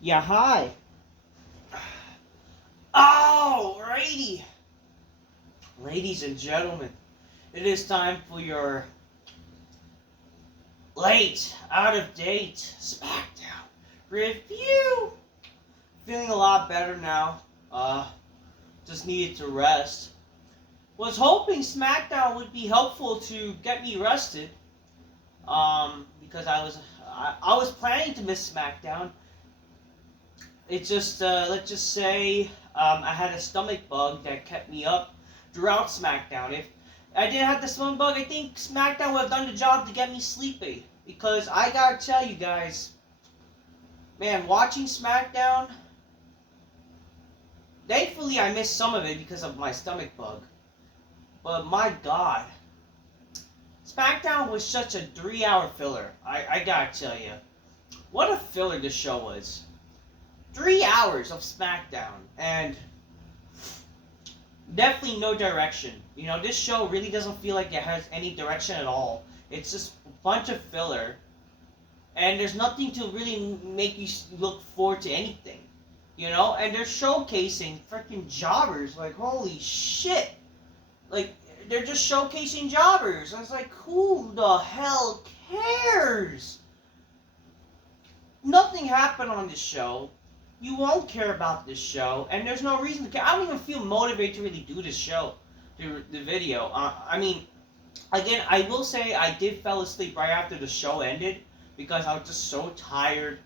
Yeah, hi. Alrighty. Ladies and gentlemen, it is time for your late, out of date Smackdown review. Feeling a lot better now. Just needed to rest. Was hoping Smackdown would be helpful to get me rested. Because I was planning to miss Smackdown. It just let's just say I had a stomach bug that kept me up throughout SmackDown. If I didn't have the stomach bug, I think SmackDown would have done the job to get me sleepy. Because I gotta tell you guys, man, watching SmackDown, thankfully I missed some of it because of my stomach bug. But my God, SmackDown was such a 3-hour filler. I gotta tell you, what a filler this show was. 3 hours of SmackDown, and definitely no direction. You know, this show really doesn't feel like it has any direction at all. It's just a bunch of filler, and there's nothing to really make you look forward to anything. You know, and they're showcasing freaking jobbers, like, holy shit. Like, they're just showcasing jobbers. I was like, who the hell cares? Nothing happened on this show. You won't care about this show, and there's no reason to care. I don't even feel motivated to really do this show, the video. I mean, again, I will say I did fall asleep right after the show ended because I was just so tired,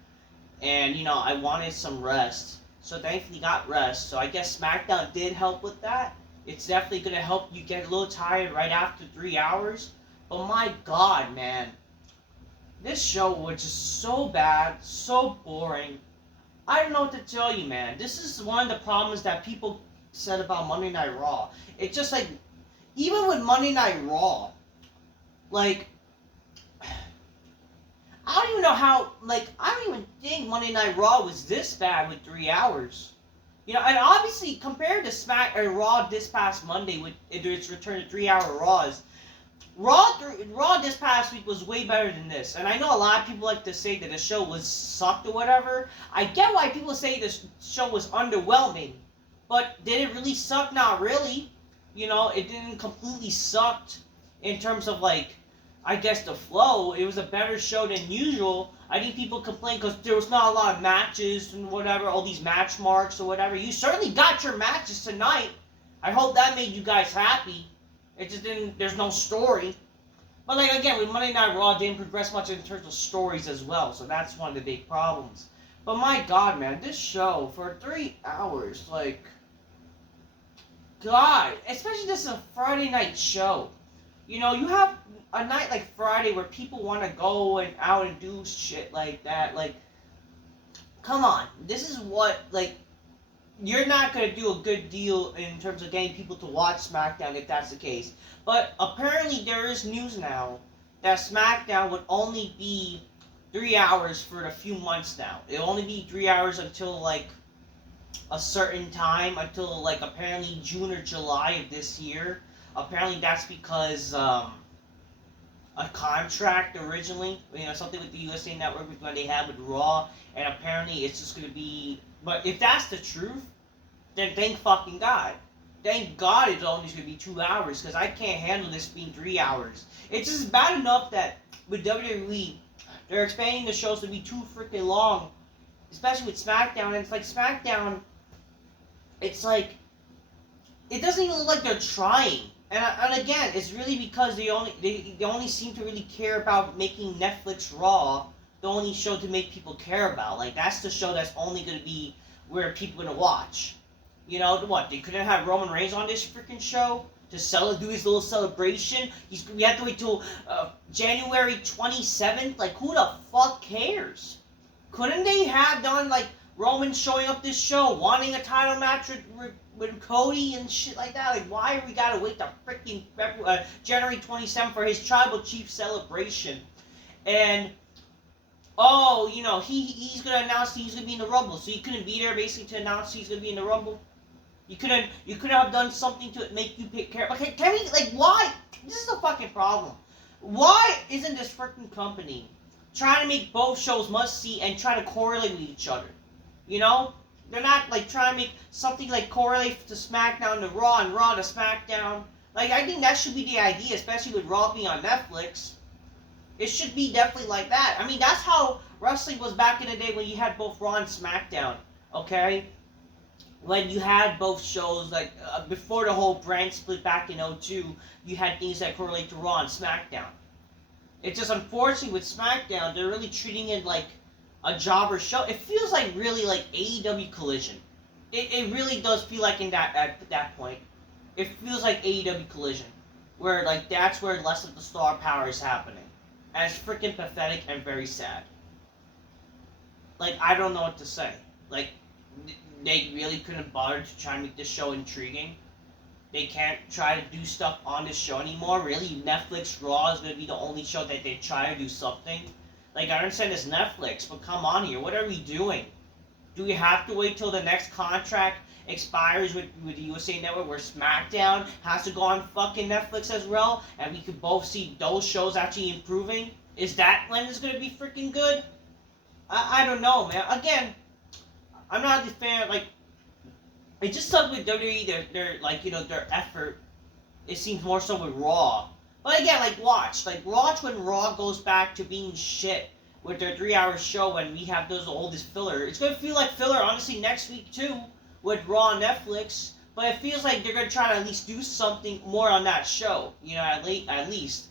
and you know I wanted some rest. So thankfully got rest. So I guess SmackDown did help with that. It's definitely gonna help you get a little tired right after 3 hours. But my God, man, this show was just so bad, so boring. I don't know what to tell you, man. This is one of the problems that people said about Monday Night Raw. It's just like, even with Monday Night Raw, like, I don't even know how, like, I don't even think Monday Night Raw was this bad with 3 hours. You know, and obviously, compared to Raw this past Monday with its return to 3-hour Raws, Raw this past week was way better than this. And I know a lot of people like to say that the show was sucked or whatever. I get why people say this show was underwhelming. But did it really suck? Not really. You know, it didn't completely suck in terms of, like, I guess the flow. It was a better show than usual. I think people complain because there was not a lot of matches and whatever, all these match marks or whatever. You certainly got your matches tonight. I hope that made you guys happy. It just didn't, there's no story. But like again, with Monday Night Raw, didn't progress much in terms of stories as well. So that's one of the big problems. But my God, man, this show for 3 hours, like, God, especially this is a Friday night show. You know, you have a night like Friday where people want to go and out and do shit like that. Like, come on, this is what, like, you're not going to do a good deal in terms of getting people to watch SmackDown if that's the case. But apparently there is news now that SmackDown would only be 3 hours for a few months now. It'll only be 3 hours until, like, a certain time, until, like, apparently June or July of this year. Apparently that's because a contract originally, you know, something with the USA Network when they had with Raw, and apparently it's just going to be... But if that's the truth, then thank fucking God. Thank God it's only going to be 2 hours, because I can't handle this being 3 hours. It's just bad enough that with WWE, they're expanding the shows to be too freaking long, especially with SmackDown. And it's like SmackDown, it's like, it doesn't even look like they're trying. And again, it's really because they only seem to really care about making Netflix Raw the only show to make people care about. Like, that's the show that's only going to be where people are going to watch. You know, what, they couldn't have Roman Reigns on this freaking show to do his little celebration? We have to wait till January 27th? Like, who the fuck cares? Couldn't they have done, like, Roman showing up this show, wanting a title match with Cody and shit like that? Like, why do we gotta wait till freaking January 27th for his Tribal Chief celebration? And... oh, you know, he's going to announce he's going to be in the Rumble, so he couldn't be there basically to announce he's going to be in the Rumble. You couldn't have done something to make you care. Okay, can we, like, why? This is the fucking problem. Why isn't this freaking company trying to make both shows must-see and try to correlate with each other? You know, they're not like trying to make something like correlate to SmackDown to Raw and Raw to SmackDown. Like, I think that should be the idea, especially with Raw being on Netflix. It should be definitely like that. I mean, that's how wrestling was back in the day when you had both Raw and SmackDown. Okay, when you had both shows, like before the whole brand split back in '02, you had things that correlate to Raw and SmackDown. It's just unfortunately with SmackDown, they're really treating it like a jobber show. It feels like really like AEW Collision. It really does feel like in that at that point. It feels like AEW Collision, where like that's where less of the star power is happening. And it's freaking pathetic and very sad. Like, I don't know what to say. Like, they really couldn't bother to try and make this show intriguing. They can't try to do stuff on this show anymore. Really, Netflix Raw is going to be the only show that they try to do something. Like, I understand it's Netflix, but come on here. What are we doing? Do we have to wait till the next contract expires with the USA Network where SmackDown has to go on fucking Netflix as well? And we could both see those shows actually improving? Is that when it's going to be freaking good? I don't know, man. Again, I'm not a fan. Like, it just sucks with WWE. Their like, you know, their effort. It seems more so with Raw. But again, like, watch when Raw goes back to being shit with their 3-hour show when we have all this filler. It's gonna feel like filler, honestly, next week too with Raw on Netflix. But it feels like they're gonna try to at least do something more on that show. You know, at least.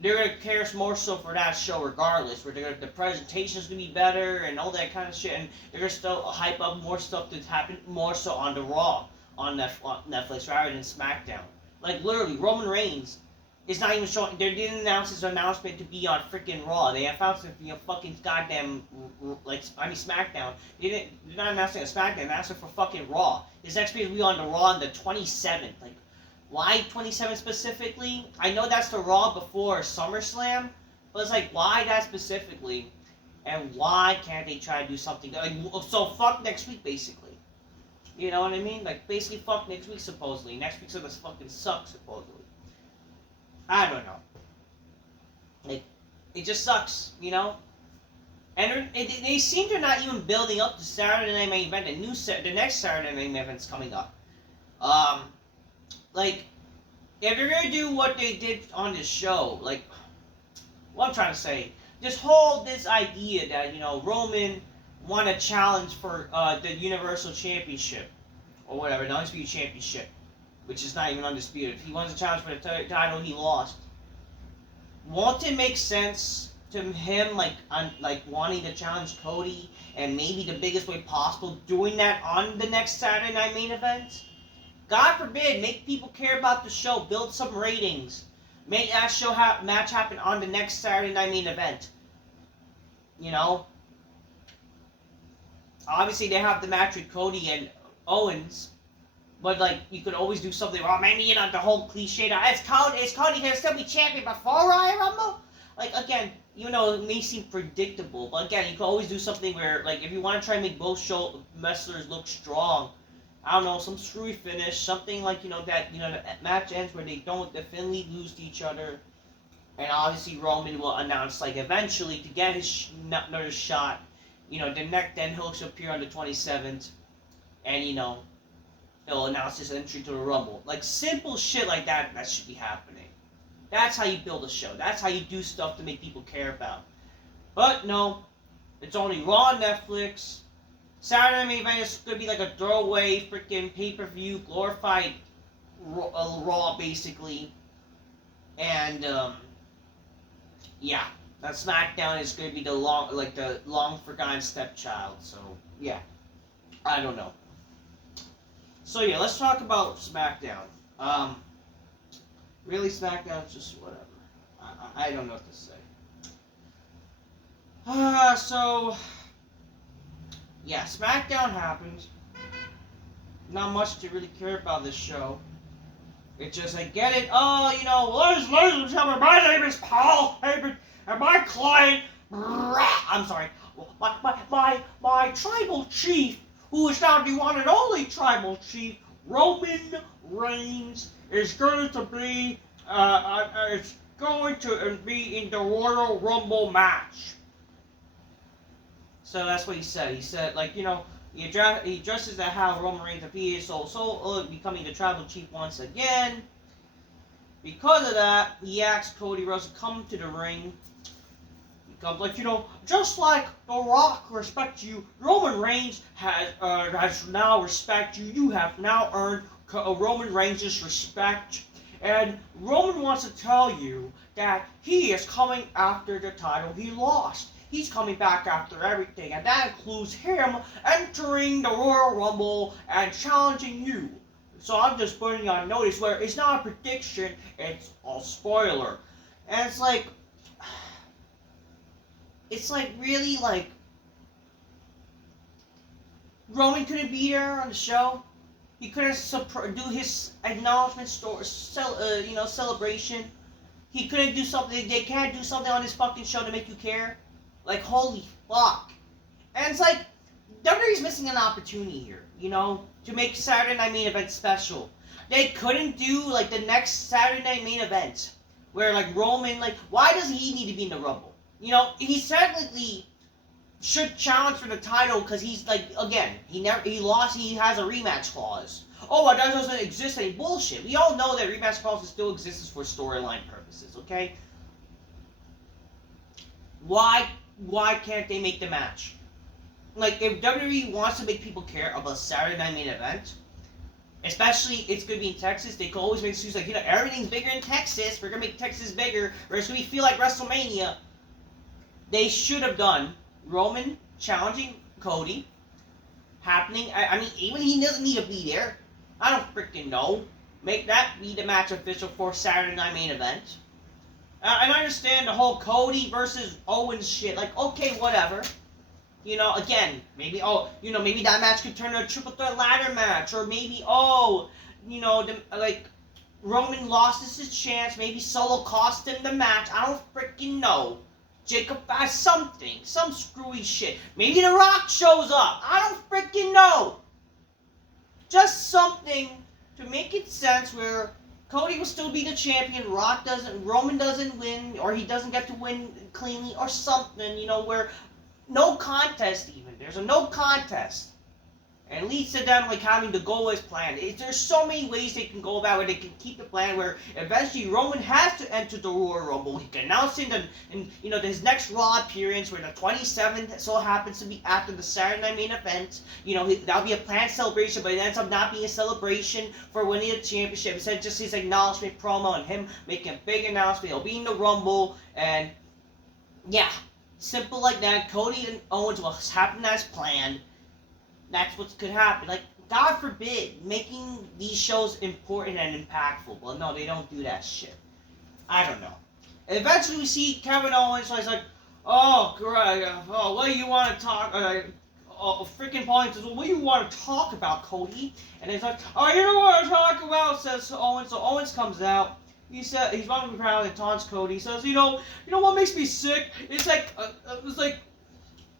They're gonna care more so for that show regardless. Where the presentation's gonna be better and all that kind of shit, and they're gonna still hype up more stuff to happen more so on the Raw on Netflix rather than SmackDown. Like literally, Roman Reigns is not even showing. They didn't announce his announcement to be on freaking Raw. They announced it to be a fucking goddamn SmackDown. They're not announcing a SmackDown. They announced it for fucking Raw. His next page will be on the Raw on the 27th. Like. Why 27 specifically? I know that's the Raw before SummerSlam, but it's like, why that specifically? And why can't they try to do something? Like, so fuck next week, basically. You know what I mean? Like, basically fuck next week, supposedly. Next week's gonna fucking suck, supposedly. I don't know. Like, it just sucks, you know? And they seem to not even building up the Saturday Night Main Event. The next Saturday Night Main Event's coming up. Like, if you're gonna do what they did on this show, like, what I'm trying to say, just hold this idea that, you know, Roman won a challenge for the Universal Championship, or whatever, the Undisputed Championship, which is not even undisputed. He won the challenge for the title, he lost. Won't it make sense to him, like wanting to challenge Cody, and maybe the biggest way possible, doing that on the next Saturday Night Main Event? God forbid, make people care about the show, build some ratings, make that show match happen on the next Saturday Night Main Event. You know? Obviously, they have the match with Cody and Owens, but, like, you could always do something, well, maybe, you know, the whole cliche, is Cody going to still be champion before Royal Rumble? Like, again, you know, it may seem predictable, but again, you could always do something where, like, if you want to try and make both wrestlers look strong, I don't know, some screwy finish, something like, you know, that, you know, the match ends where they don't definitely lose to each other. And obviously Roman will announce, like, eventually to get his another shot, you know, then he'll appear on the 27th. And, you know, he'll announce his entry to the Rumble. Like, simple shit like that should be happening. That's how you build a show. That's how you do stuff to make people care about. But, no, it's only Raw on Netflix. Saturday Night Main Event is going to be like a throwaway freaking pay-per-view, glorified Raw, basically. And, yeah. That SmackDown is going to be the long-forgotten stepchild. So, yeah. I don't know. So, yeah, let's talk about SmackDown. Really, SmackDown is just whatever. I don't know what to say. So... yeah, SmackDown happened. Not much to really care about this show. It's just, I get it. Oh, you know, ladies and gentlemen, my name is Paul Heyman, and my client, I'm sorry, my tribal chief, who is now the one and only tribal chief, Roman Reigns, is going to be, in the Royal Rumble match. So that's what he said. He said, like, he addresses that how Roman Reigns defeated Solo becoming the tribal chief once again. Because of that, he asks Cody Rhodes to come to the ring. He comes like, just like The Rock respects you, Roman Reigns has now respect you. You have now earned Roman Reigns' respect. And Roman wants to tell you that he is coming after the title he lost. He's coming back after everything, and that includes him entering the Royal Rumble and challenging you. So I'm just putting on notice where it's not a prediction, it's a spoiler. And it's like really like Roman couldn't be there on the show. He couldn't do his acknowledgement celebration. He couldn't do something. They can't do something on this fucking show to make you care. Like, holy fuck. And it's like, WWE's missing an opportunity here, to make Saturday Night Main Event special. They couldn't do, like, the next Saturday Night Main Event, where, like, Roman, like, why does he need to be in the Rumble? He technically should challenge for the title, because he's, like, again, he lost, he has a rematch clause. Oh, but that doesn't exist any bullshit. We all know that rematch clauses still exist for storyline purposes, okay? Why can't they make the match? Like, if WWE wants to make people care about Saturday Night Main Event, especially it's going to be in Texas, they can always make excuses like, everything's bigger in Texas, we're going to make Texas bigger, or it's going to feel like WrestleMania. They should have done Roman challenging Cody happening. I mean, even he doesn't need to be there. I don't freaking know. Make that be the match official for Saturday Night Main Event. And I understand the whole Cody versus Owens shit. Like, okay, whatever. Again, maybe, maybe that match could turn into a triple threat ladder match. Or maybe, Roman lost his chance. Maybe Solo cost him the match. I don't freaking know. Jacob has something. Some screwy shit. Maybe The Rock shows up. I don't freaking know. Just something to make it sense where Cody will still be the champion, Roman doesn't win, or he doesn't get to win cleanly, or something, where no contest even. There's a no contest. And it leads to them, like, having the goal as planned. There's so many ways they can go about where they can keep the plan where eventually Roman has to enter the Royal Rumble. He can announce it in his next Raw appearance where the 27th so happens to be after the Saturday Night Main Event. That'll be a planned celebration, but it ends up not being a celebration for winning the championship. Instead, just his acknowledgement promo and him making a big announcement. He'll be in the Rumble, and yeah, simple like that. Cody and Owens will happen as planned. That's what could happen. Like, God forbid, making these shows important and impactful. Well, no, they don't do that shit. I don't know. Eventually, we see Kevin Owens, so he's like, oh, great, what do you want to talk, freaking Paul says, well, what do you want to talk about, Cody? And he's like, oh, you know what I talk about, says Owens. So Owens comes out. He said, he's running the crowd and taunts Cody. He says, you know what makes me sick? It's like,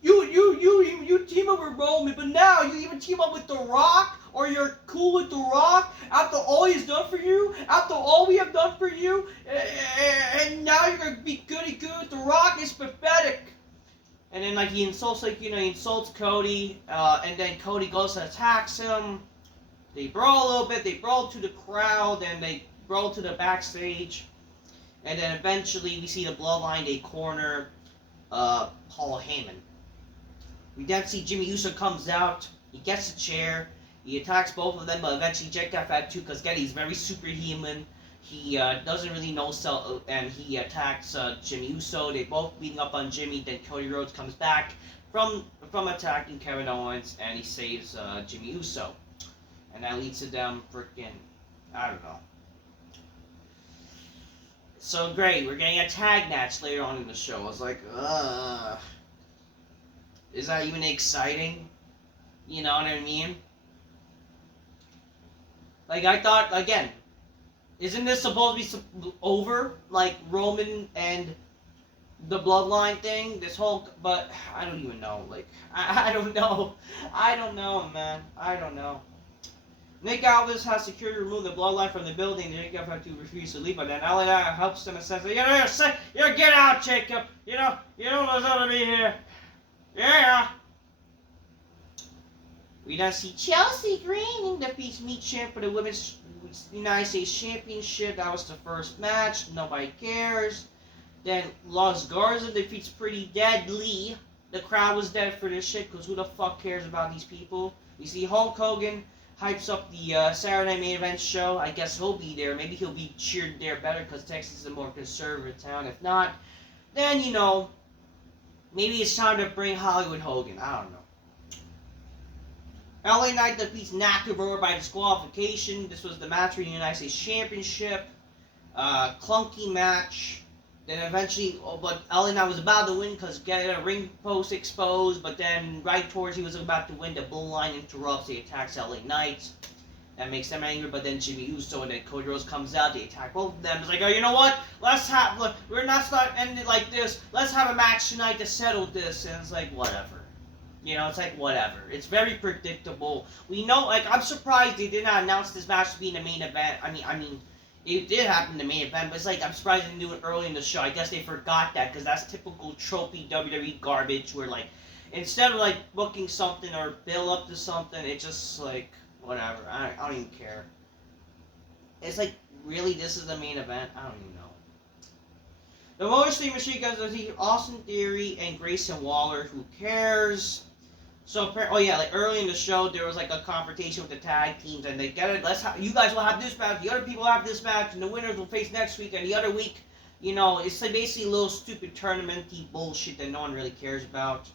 you team up with Roman, but now you even team up with The Rock, or you're cool with The Rock, after all he's done for you, after all we have done for you, and now you're going to be goody good with The Rock? It's pathetic. And then, like, he insults Cody, and then Cody goes and attacks him. They brawl a little bit, they brawl to the crowd, and they brawl to the backstage. And then eventually we see the Bloodline, they corner Paul Heyman. We then see Jimmy Uso comes out, he gets a chair, he attacks both of them, but eventually JKF had too, because Getty's very superhuman. He doesn't really know, and he attacks Jimmy Uso. They both beating up on Jimmy, then Cody Rhodes comes back from attacking Kevin Owens, and he saves Jimmy Uso. And that leads to them freaking, I don't know. So great, we're getting a tag match later on in the show. I was like, is that even exciting? You know what I mean? Like, I thought, again, isn't this supposed to be over? Like, Roman and the Bloodline thing? This whole, but I don't even know. Like, I don't know. I don't know, man. I don't know. Nick Aldis has security removed the Bloodline from the building. Jacob had to refuse to leave, but then all that helps in a sense that, get out, Jacob. You don't deserve to be here. Yeah. We then see Chelsea Green defeats Meat Champ for the Women's United States Championship. That was the first match. Nobody cares. Then Los Garza defeats Pretty Deadly. The crowd was dead for this shit because who the fuck cares about these people? We see Hulk Hogan hypes up the Saturday Night Main Event show. I guess he'll be there. Maybe he'll be cheered there better because Texas is a more conservative town. If not, then, you know, maybe it's time to bring Hollywood Hogan. I don't know. LA Knight defeats Nakamura by disqualification. This was the match for the United States Championship. Clunky match. Then eventually, but LA Knight was about to win because get a ring post exposed. But then right towards he was about to win, the bull line interrupts. He attacks LA Knight. That makes them angry. But then Jimmy Uso and then Cody Rhodes comes out. They attack both of them. It's like, oh, you know what? Look, we're not ending it like this. Let's have a match tonight to settle this. And it's like, whatever. You know, it's like, whatever. It's very predictable. We know, like, I'm surprised they did not announce this match to be in the main event. I mean, it did happen in the main event, but it's like, I'm surprised they didn't do it early in the show. I guess they forgot that, because that's typical tropey WWE garbage, where, like, instead of, like, booking something or build up to something, it's just, like, whatever. I don't even care. It's like, really, this is the main event? I don't even know. The Motor City Machine Guns defeat Austin Theory and Grayson Waller. Who cares? So, oh yeah, like early in the show, there was like a confrontation with the tag teams, and they get it. You guys will have this match, the other people have this match, and the winners will face next week, and the other week, you know, it's like basically a little stupid tournament-y bullshit that no one really cares about.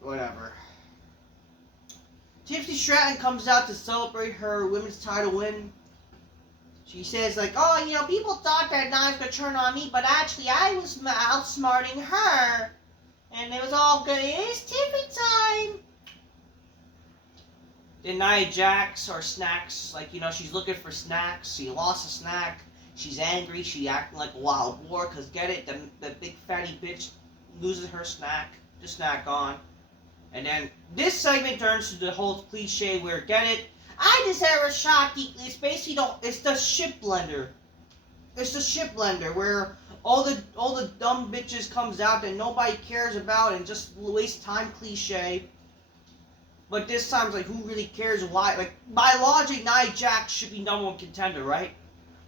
Whatever. Tiffany Stratton comes out to celebrate her women's title win. She says, like, oh, you know, people thought that Nia was going to turn on me, but actually I was outsmarting her. And it was all good. It's Tiffany time. Then Nia Jax or snacks. Like, you know, she's looking for snacks. She lost a snack. She's angry. She acting like a wild boar. Because, get it, the big fatty bitch loses her snack. The snack on. And then this segment turns to the whole cliche where, get it, I deserve a shot. It's basically it's the ship blender. It's the ship blender where all the dumb bitches comes out that nobody cares about and just waste time cliche. But this time it's like, who really cares why? Like, by logic, Nia Jax should be number one contender, right?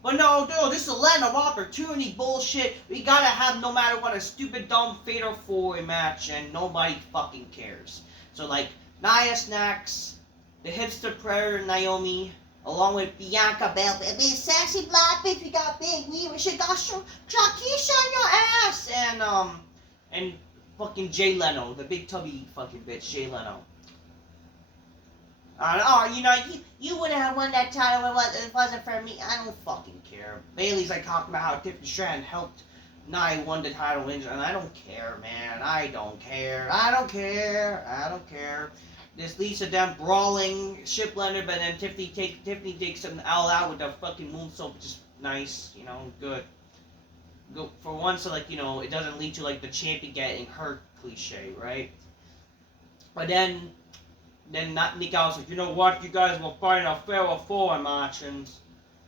But no, this is a land of opportunity bullshit. We gotta have, no matter what, a stupid, dumb, fatal four-way match, and nobody fucking cares. So, like, Nia Snacks, the hipster predator Naomi, along with Bianca Belair, big sexy black bitch, we got big knee, we should got Shakisha on your ass, and fucking Jay Leno, the big tubby fucking bitch, Jay Leno. You know, you wouldn't have won that title if it wasn't for me. I don't fucking care. Bailey's like talking about how Tiffany Stratton helped Nia won the title, and I don't care, man. I don't care. This leads to them brawling, ship blender, but then Tiffany takes them all out with the fucking moonsault, which is nice, you know, good. For once, so like, you know, it doesn't lead to like the champion getting hurt cliche, right? But then Nick Aldis like, you know what, you guys will fight in a fair four match, and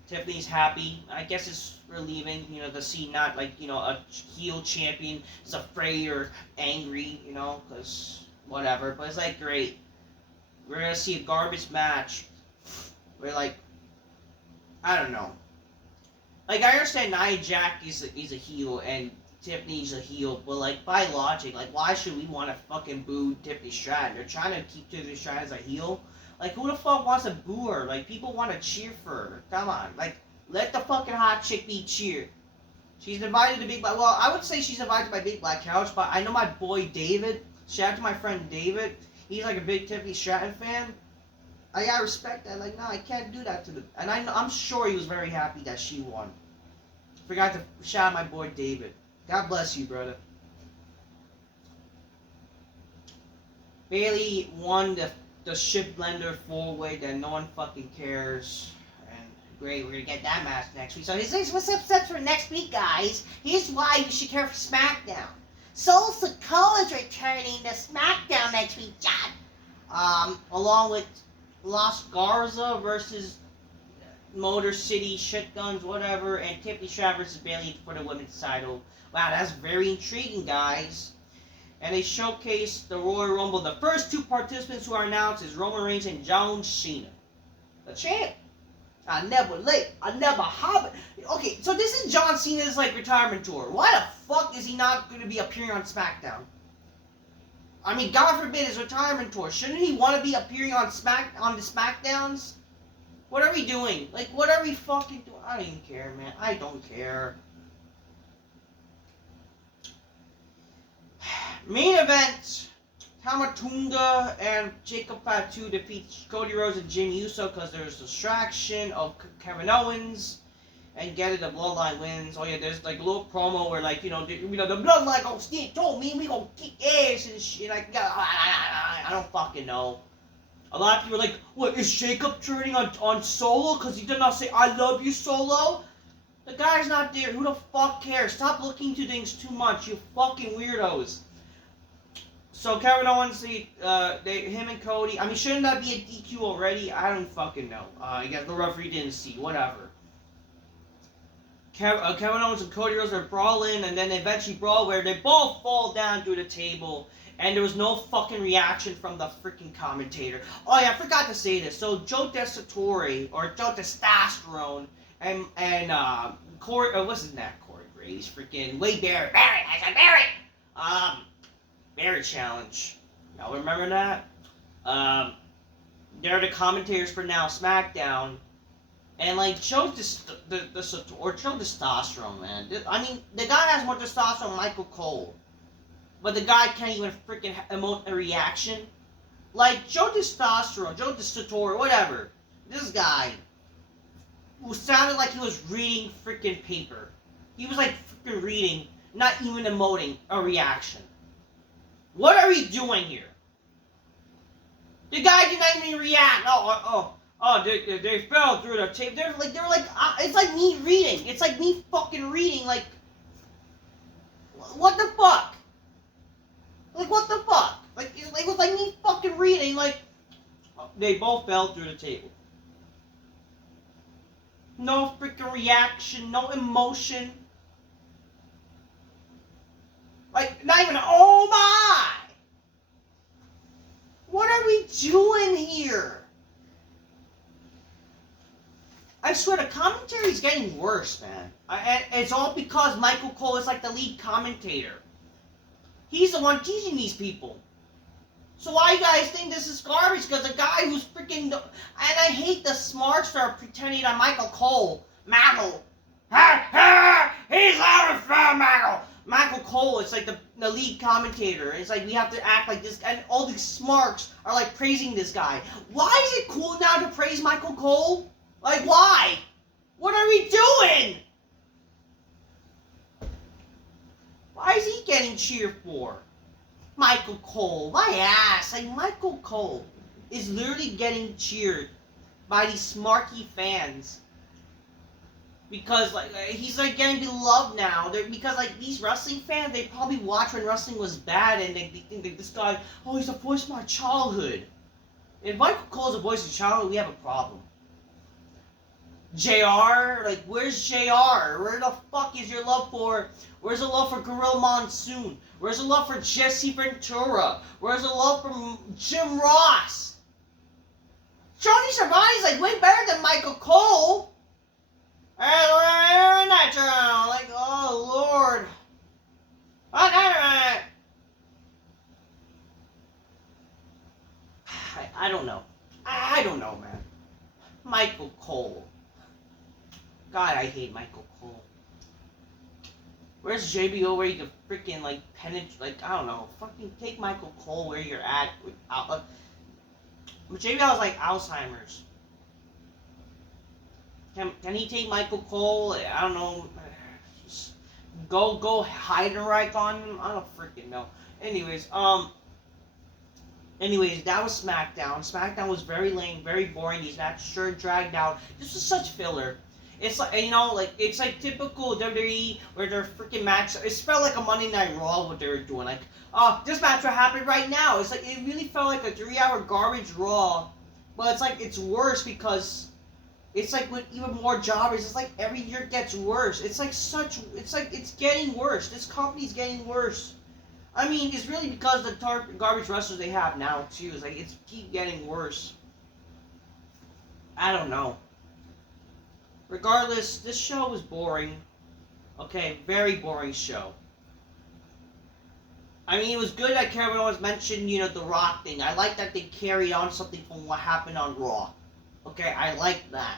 Tiffany's happy. I guess it's relieving, you know, to see not like, you know, a heel champion is afraid or angry, you know, because whatever. But it's like, great. We're gonna see a garbage match where, like, I don't know. Like, I understand Nia Jax is a heel and Tiffany's a heel, but like, by logic, like, why should we want to fucking boo Tiffany Stratton? They're trying to keep Tiffany Stratton as a heel. Like, who the fuck wants to boo her? Like, people want to cheer for her. Come on, like, let the fucking hot chick be cheered. She's invited to Big Black. Well, I would say she's invited by Big Black Couch, but I know my boy David. Shout out to my friend David. He's like a big Tiffany Stratton fan. I gotta respect that. Like, no, I can't do that to them. And I'm sure he was very happy that she won. Forgot to shout out my boy David. God bless you, brother. Bailey won the ship blender four-way that no one fucking cares. And great, we're gonna get that match next week. So here's what's up for next week, guys. Here's why you should care for SmackDown. Soul Sikoa's returning to SmackDown next week, John. Along with Los Garza versus Motor City, Shitguns, whatever, and Tiffany Stratton versus Bayley for the women's title. Wow, that's very intriguing, guys. and they showcased the Royal Rumble. The first two participants who are announced is Roman Reigns and John Cena. The champ. I never late. I never hobbit. Okay, so this is John Cena's like retirement tour. Why the fuck is he not going to be appearing on SmackDown? I mean, God forbid his retirement tour. Shouldn't he want to be appearing on the SmackDowns? What are we doing? Like, what are we fucking doing? I don't even care, man. I don't care. Main event. Tamatunga and Jacob Fatu defeat Cody Rhodes and Jimmy Uso because there's distraction of Kevin Owens, and get it, the Bloodline wins. Oh yeah, there's like a little promo where like the Bloodline gonna stand tall, me, we gonna kick ass and shit. Like I don't fucking know. A lot of people are like, what is Jacob turning on Solo because he did not say I love you, Solo? The guy's not there. Who the fuck cares? Stop looking to things too much, you fucking weirdos. So Kevin Owens, him and Cody. I mean, shouldn't that be a DQ already? I don't fucking know. I guess the referee didn't see. Whatever. Kevin Owens and Cody Rhodes are brawling, and then they eventually brawl where they both fall down through the table, and there was no fucking reaction from the freaking commentator. Oh yeah, I forgot to say this. So Joe Testosterone or Joe Testosterone and Corey, what's his name? Corey Graves, freaking Wade Barrett. I said Barrett. Barrett challenge. Y'all remember that? They're the commentators for now SmackDown, and like Joe Testosterone, man. I mean, the guy has more testosterone than Michael Cole, but the guy can't even freaking emote a reaction. Like Joe Testosterone, whatever. This guy, who sounded like he was reading freaking paper. He was like freaking reading, not even emoting a reaction. What are we doing here? The guy did not even react. They fell through the tape. They were like, it's like me reading. It's like me fucking reading. Like, what the fuck? Like, what the fuck? Like it was like me fucking reading. Like, they both fell through the table. No freaking reaction. No emotion. Like, not even, oh my! What are we doing here? I swear, the commentary is getting worse, man. And it's all because Michael Cole is like the lead commentator. He's the one teaching these people. So why you guys think this is garbage? Because the guy who's freaking... And I hate the smarts that are pretending that Michael Cole... Michael! He's louder from Michael! Michael Cole is like the lead commentator. It's like we have to act like this, and all these smarks are like praising this guy. Why is it cool now to praise Michael Cole? Like, why? What are we doing? Why is he getting cheered for? Michael Cole, my ass. Like, Michael Cole is literally getting cheered by these smarky fans. Because like he's like getting beloved now. Because like these wrestling fans, they probably watched when wrestling was bad, and they think that this guy, oh, he's the voice of my childhood. If Michael Cole's the voice of childhood, we have a problem. JR, like where's JR? Where the fuck is your love for? Where's the love for Gorilla Monsoon? Where's the love for Jesse Ventura? Where's the love for Jim Ross? Tony Schiavone's like way better than Michael Cole. Like, oh Lord. I don't know. I don't know, man. Michael Cole. God, I hate Michael Cole. Where's JBO where you can freaking like penetrate? Like, I don't know. Fucking take Michael Cole where you're at. But JBO was like Alzheimer's. Can he take Michael Cole? I don't know. Just go Heidenreich on him? I don't freaking know. Anyways, that was SmackDown. SmackDown was very lame, very boring. These matches sure dragged out. This was such filler. It's like, it's like typical WWE where their freaking match. It felt like a Monday Night Raw what they were doing. Like, this match will happen right now. It's like it really felt like a 3-hour garbage Raw, but it's like it's worse because. It's like with even more jobbers, it's like every year gets worse. It's like it's getting worse. This company's getting worse. I mean, it's really because the garbage wrestlers they have now too. It's like it's keep getting worse. I don't know. Regardless, this show was boring. Okay, very boring show. I mean, it was good that Kevin Owens mentioned, the Rock thing. I like that they carried on something from what happened on Raw. Okay, I like that.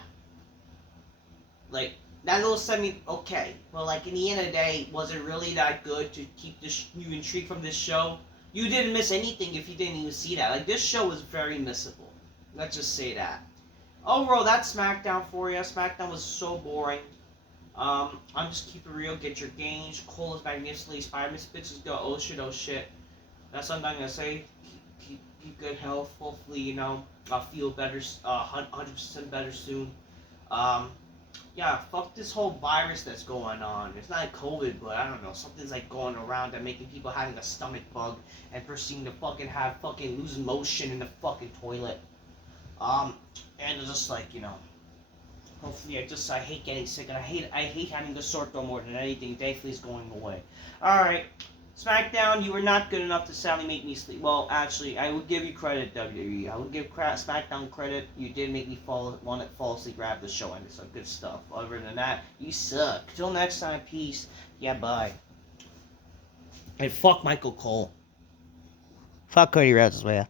Like, that little okay. But, like, in the end of the day, was it really that good to keep you intrigued from this show? You didn't miss anything if you didn't even see that. Like, this show was very missable. Let's just say that. Overall, that's SmackDown for you. SmackDown was so boring. I'm just keep it real. Get your gains. Cole is magnificently. Spider-Man bitches go. Oh shit. That's what I'm gonna say. Keep good health. Hopefully, I'll feel better. 100% better soon. Yeah. Fuck this whole virus that's going on. It's not like COVID, but I don't know. Something's like going around that making people having a stomach bug and proceeding to fucking lose motion in the fucking toilet. And it's just like, hopefully I hate getting sick and I hate having the sore throat more than anything. Thankfully it's going away. Alright. SmackDown, you were not good enough to sadly make me sleep. Well, actually, I would give you credit, WWE. I would give SmackDown credit. You did make me want to fall asleep right after the show and some good stuff. Other than that, you suck. Till next time, peace. Yeah, bye. And fuck Michael Cole. Fuck Cody Rhodes as well.